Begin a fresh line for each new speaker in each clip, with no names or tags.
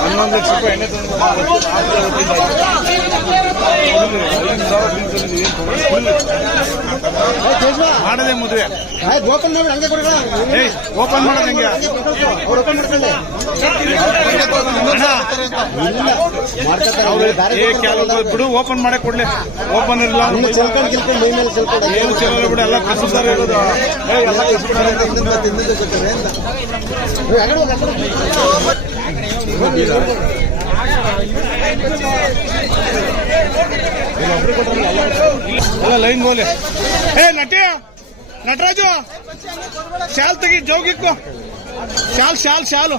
ಹನ್ನೊಂದು ಲಕ್ಷ ರೂಪಾಯಿ ಎಣ್ಣೆ ತಂದು ಮಾಡದೆ ಮದುವೆ.
ಓಪನ್ ಮಾಡಿ ಹಂಗೆ ಕೊಡೋಣ
ಓಪನ್ ಮಾಡೋದು ಹೆಂಗೆ?
ಓಪನ್
ಕೆಲವು ಬಿಡು ಓಪನ್ ಮಾಡೇ ಕೊಡ್ಲಿ. ಓಪನ್
ಇರಲ್ಲ
ಏನು ಚೆಲ್ಲ ಬಿಡು ಎಲ್ಲ ಕಸುತ್ತಾರೆ ಇರೋದು ಎಲ್ಲ ಎಲ್ಲ ಲೈನ್ ಗೋಲಿ. ಏ ನಟ್ಯಾ ನಟರಾಜು ಶಾಲ್ ತೆಗಿ ಜೋಗಿಕ್ಕು. ಶಾಲ್ ಶಾಲ್ ಶಾಲು.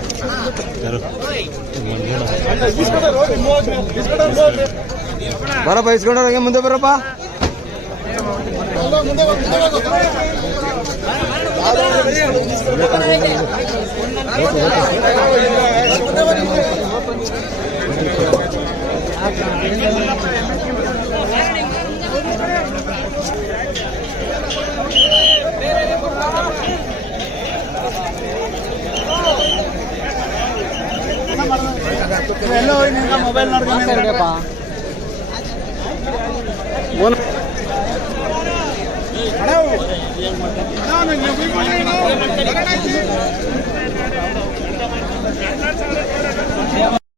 ಬರಪ್ಪ ಇಸ್ಕೊಂಡವ್ರಿಗೆ ಮುಂದೆ ಬರಪ್ಪ.
ಮೊಬೈಲ್ ನೋಡ್ಕೊಂಡ್ರಪ್ಪ ನಾನು